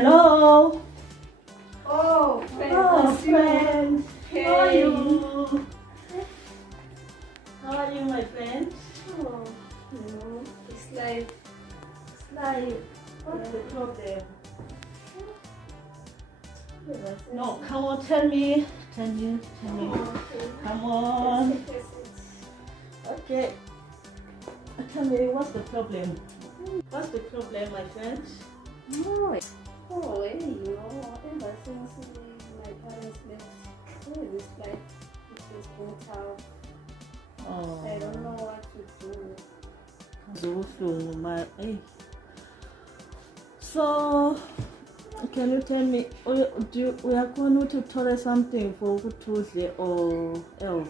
Hello. Oh, friend. Oh, friend. Hey. How are you? How are you, my friend? Oh, no, it's like, What's the problem? yeah. No, come on, tell me. Tell me. Come on. Okay. Tell me, what's the problem? What's the problem, my friend? No, oh, hey, you know, ever since my parents left, this life, it has been tough. Oh. I don't know what to do. So, can you tell me, we are going to tell something for Tuesday or else?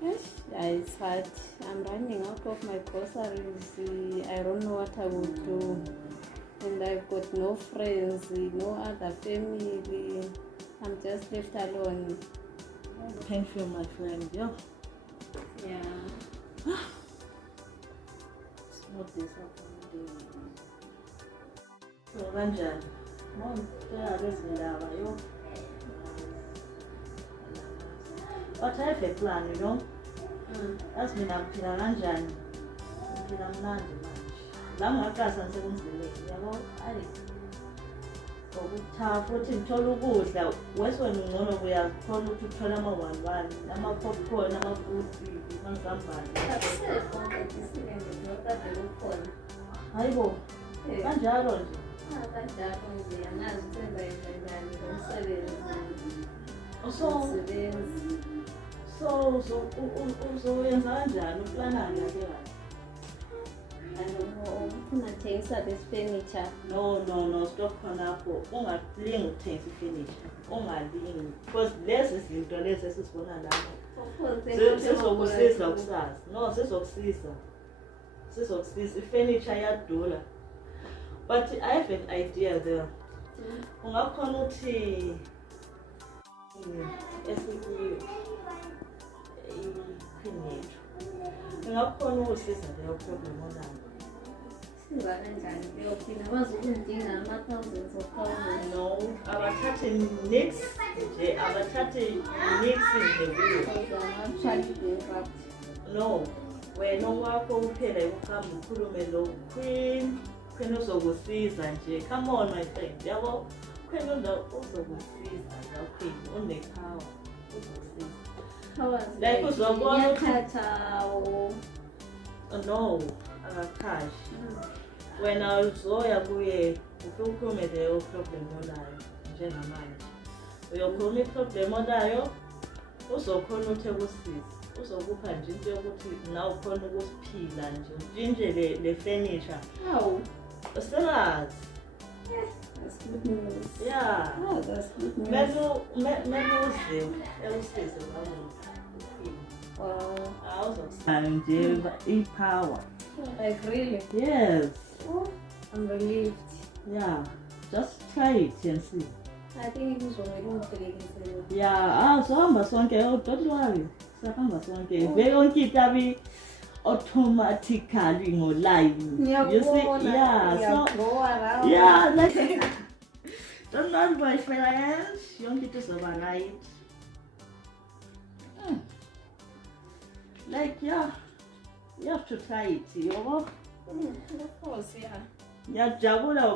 Yes, yeah, it's hard. I'm running out of my groceries. I don't know what I will do. And I've got no friends, no other family. I'm just left alone. Painful, my friend. Yeah. Yeah. It's not disappointing. So, Ranjan, what I have a plan, you know? That's been a Ranjan. Futhi ngithola ukudla wesona ngcono uyakhona ukuthi uthole ama-1-1 ama-popcorn ama-fruit amazambane hayibo kanjalo nje uzoyenza kanjani uplanani ake kahle ungathengisa this furniture. No, stop khonapho ungalingi ukuthengisa ifurniture ungalingi because lezi zinto lezi esizibona lapho sizokusiza kusasa no sizokusiza ifurniture iyadula but I have an idea there ungakhona ukuthi esikuyo iqueen yethu ungakhona ukusiza leyo problem onayo. No, abathathe nix nje abathathe nix nje no wena wakho kuphela ukuhamba ukhulume lo queen uzokusiza nje come on my friend yabo queen uzokusiza la queen unepower uzokusiza like uzobona no akakhashi wena uzoya kuye ukhulume leyo problem onayo njengamanje uyokhuluma iproblem onayo uzokhona ukuthi ekusize uzokupha nje into yokuthi nawe ukhona ukusiphila nje utshintshe le furniture serious That's good news. Yeah. Oh, that's good news. Wow. Power. Like really? Yes. Oh, I'm relieved. Yeah. Just try it and see. I think it was only yeah. So I'm don't worry. They don't keep that automatically live. You see? Yeah. So yeah, like don't know my friends. You don't get to survive. Like yeah, you have to try it. You know? Of course, yeah. Ngiyajabula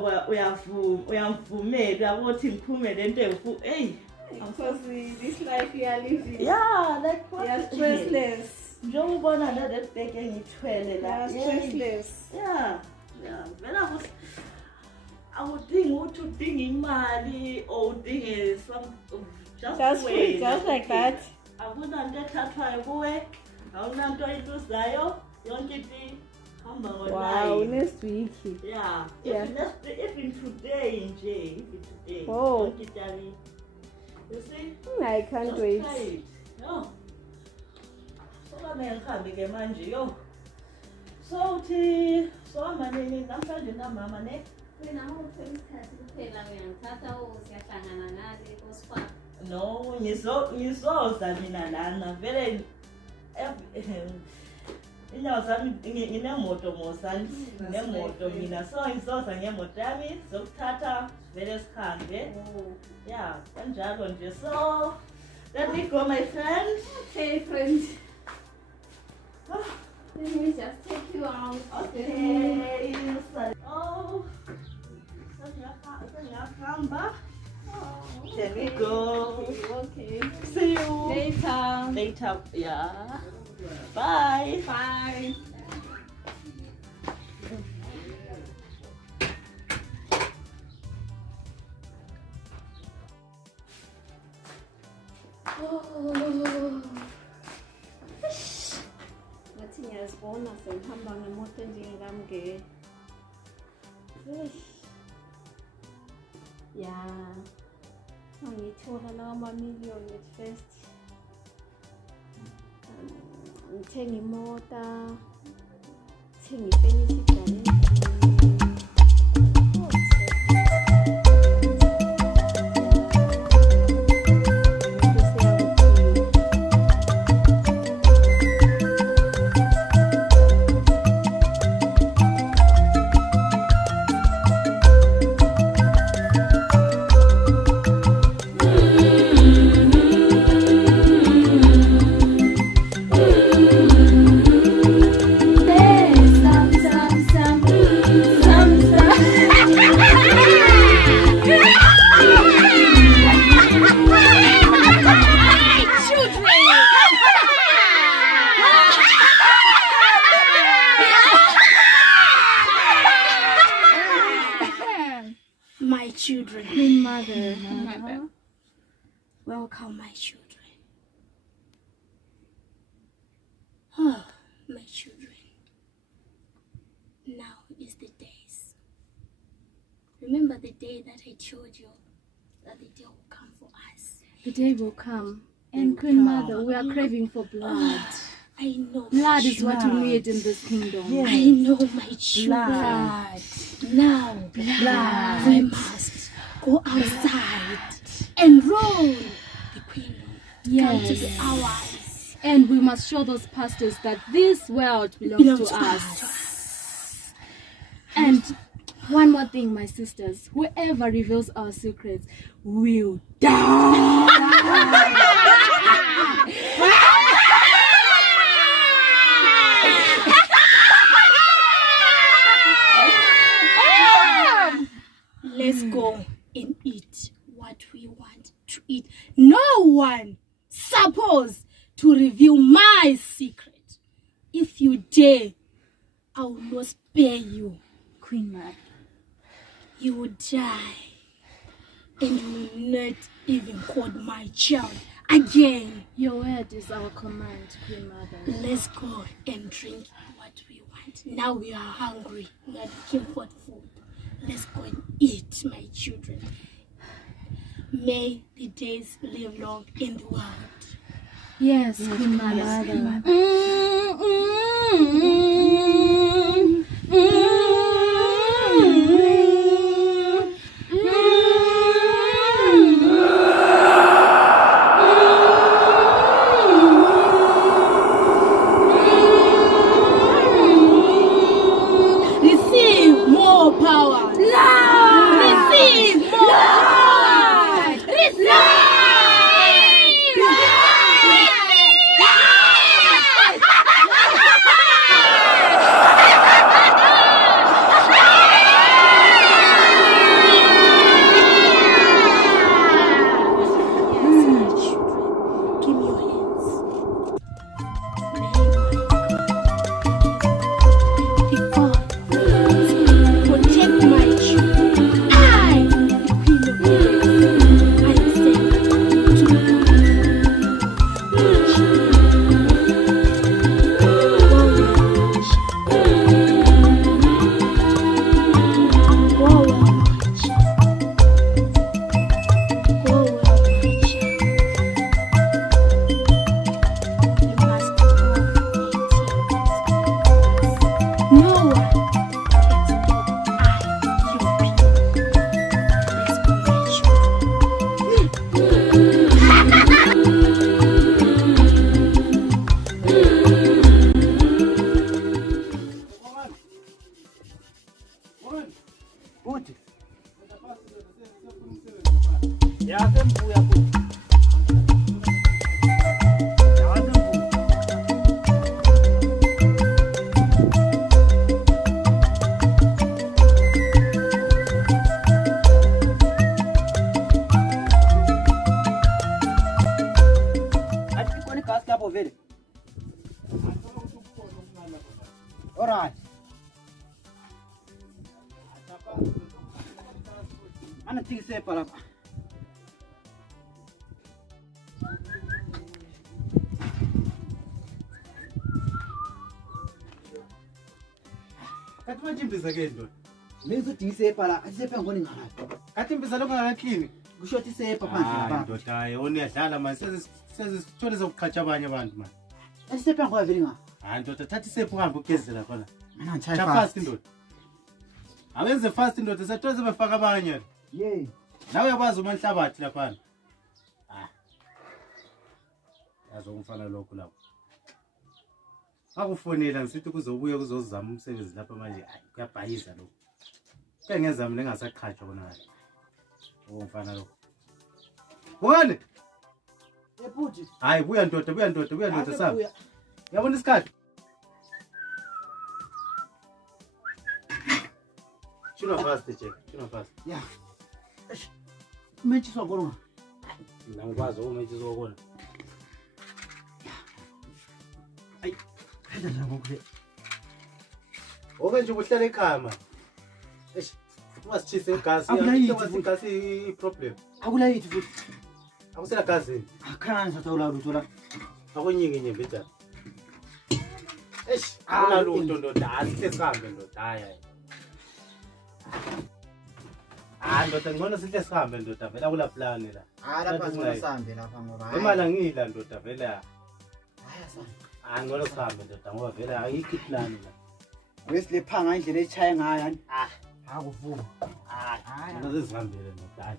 uyamvumela ukuthi ngiphume lento hey because this life you are living, yeah, like what, you are stressless. Njengobona that bag engithwele la Stressless. Yeah vela awudingi ukuthi udinge imali or udinge some just like that. Akunanto ethathwayo kuwe awunanto oyiluzayo yonke into. Wow, next week. Yeah. Even today, today. Oh. You see? I can't just wait. Try it. No. So I'm manje yo. So amanini namhlanje namama ne. No, ngizoza mina lana vele inyawo zami nginemoto mosani nemoto mina so ngizoza ngemoto yami zokuthatha vele sikhambe ya kanjalo nje so let me go my friend. Okay, friend. Let me just take you out. Okay. Oh, there we go. Okay. See you Later. later. Yeah. Bye. Bye. Ngathi ngiyazibona sengihamba ngemoto njengamke. Ya. Angithola lawa mamiliyoni at first. Ngithenga imota. Ngithenga ifurniture igane. My children. Queen Mother. Welcome, my children. Oh, my children. Now is the days. Remember the day that I told you that the day will come for us. The day will come. And Queen Mother, we are craving for blood. I know. Blood is what we need in this kingdom. Yes. I know, my children. Now, we must go outside and roll the queen. Come to the hours. And we must show those pastors that this world belongs to us. And one more thing, my sisters, whoever reveals our secrets will die. Let's go and eat what we want to eat. No one supposed to reveal my secret. If you dare, I will not spare you. Queen Mother. You will die. And you will not even call my child again. Your word is our command, Queen Mother. Let's go and drink what we want. Now we are hungry. We are looking for food. Let's go and eat, my children. May the days live long in the world. Yes, Queen Mother. Receive more power. Receive more. Receive. Alright. Ana tingise para. Kati machimbisa ke ndo. Lezo tingise para, asisepa ngoni ngana. Kati mbisa lokho ngakini. Kushoti sepa phandle lapha. Ndoda hayi oniyadlala manje sezisithole zokuqhatsha abanye abantu manje. Asisepa ngwa vele nga. Hayi ndoda thatha isephu uhambe ugezela khona. Mina ngitshaya Cha fast ndoda. Awenze fast ndoda sethole sebefaka abanye. Yey. Nawe uyakwazi uma inhlabathi lapha. Yazo umfana lokho lapho. Akufonela ngisithi kuzobuya kuzozama umsebenzi lapha manje kuyabhayiza lokho. Ke ngenza mina engasaqhatshwa khona. Umfana lokho. Ngone? Ephuthi. Hayi buya ndoda sabe. Uyabona isikhathi? Shino fast check, shino fast. Yeah. Mechi sokona. Ngikwazi umechi sokona. Ay, hada ngokule. Oke nje ubuhlala ekhaya man. Eish, ungasitshise igasi, igasi i-problem. Akulayithi futhi. Akusela gazi. Akhana sathola lutho la. Akunyike nyembe njani. Eish, akulalo ndoda, asithe sihambe ndoda, hayi. Ndoda ngibona sihle sihambe ndoda vela kula plan la. Lapha ngona sihambe lapha ngoba. Imali ngidla ndoda vela. Haya sana. Ngona sihambe ndoda ngoba vela ayikho plan la. Wesilephanga indlela echaya ngayo yani. Akuvuma. Hayi. Ngona sizihambele ndoda.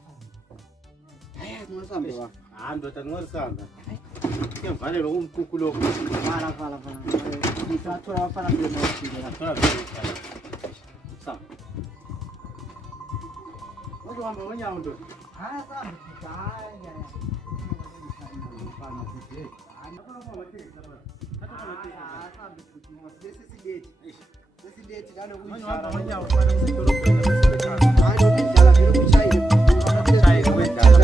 Haya ngona sihambe wa. Ndoda ngona sihambe. Kuyamvalela umkhukhu lokho. Vala. Ngisathola abafana bemafike Athola vele. Sam. Uhamba ngonyawo ndoda. Haya sihambe. Haya. Mfana futhi. Sesileti lalo Manje uhamba ngonyawo ufana usedolobheni lasekhaya. Hayi lokudlala vele kuchayile. Kuchayile kwendala.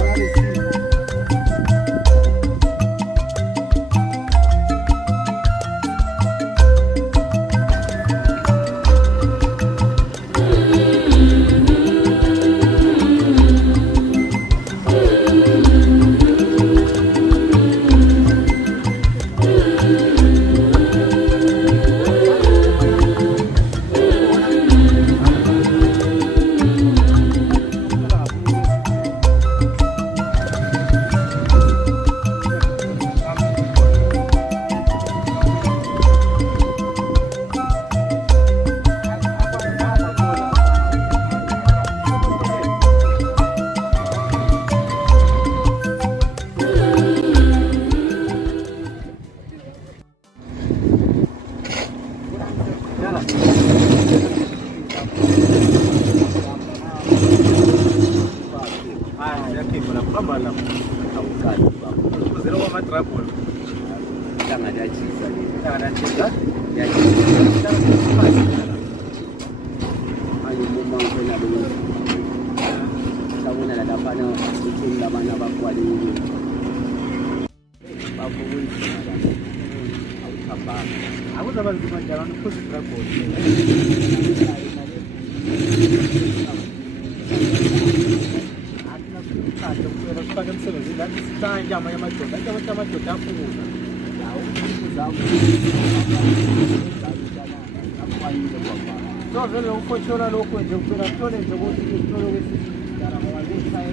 So vele ufoshona lokho nje kuphela tole nje ukuthi isitolo kwesitara ngoba ngishaye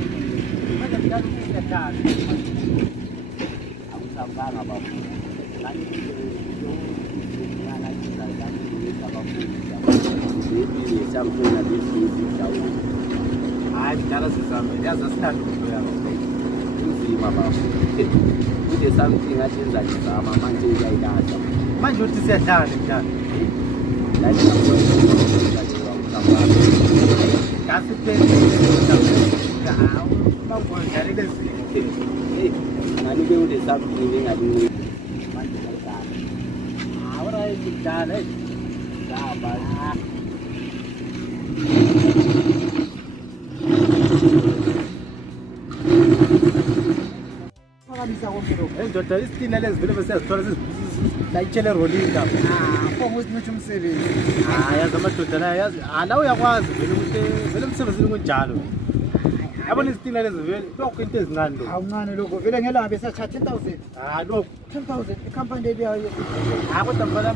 manje ngikade ukuyadala akusambanga baba nani yana ngizala abafundi yini samfuna lesizi dawo hayi dala sizambe yaza sithanda ukuthi yabo inzima baba kude something asenza ngizama manje uyayilahla manje uthi siyadlala njani Kasi pwede, bangkong dari kasi Hey, ngani ke ude something ngingalingi. Manje ngiyadala. Ahora ngidala. Daba. Phakamisa kompilo. Ndoda isitina lezivele bese sithola layitshele rolling lapha. Konke usinuthi umsebenzi. Yazi amadoda la yazi la uyakwazi vele ukuthi vele umsebenzini kunjalo. Yabona isitina lezivele lokho into ezincane lo. Awuncane lokho vele ngelanga besathatha 10,000. Lokho 10,000 ikhampani lebiyayo. kodwa mfana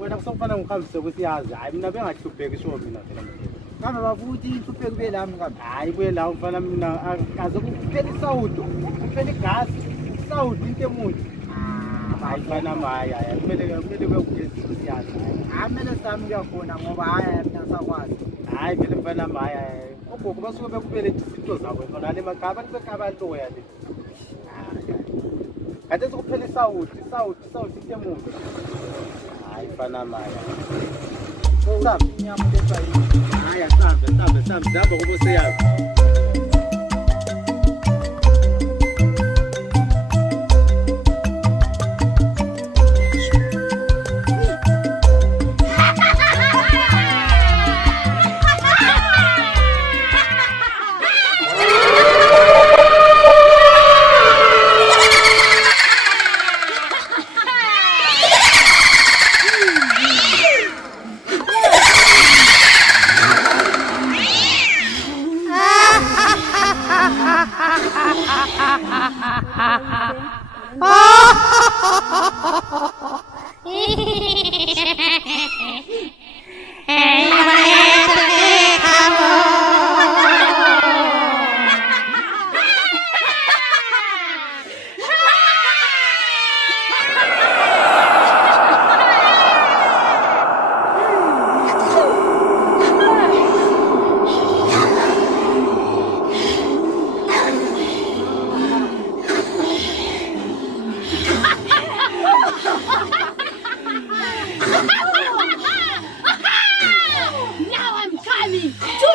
wena kusokufana ngihambise kwesiyazi. Hayi mina bengahlupheki sho mina vele. Kambe bafuthi inhluphe kube lami kambe. Hayi kuye la mfana mina akaze kuphela isawudo, kuphela igasi, isawudo into emuthi. Hayi mfana maya kumele kube kugezisa isiyazi. Amele sami kuyakhona ngoba haya mina sakwazi. Hayi vele mfana maya ogogo basuke bekubele izinto zabo khona le makhaya abantu bekhaya loya le. Kade sokuphela isawudo into emuthi. Hayi mfana maya. Sabi inyama lesayi. Haya sambe zihamba kube seyazi. Now I'm coming to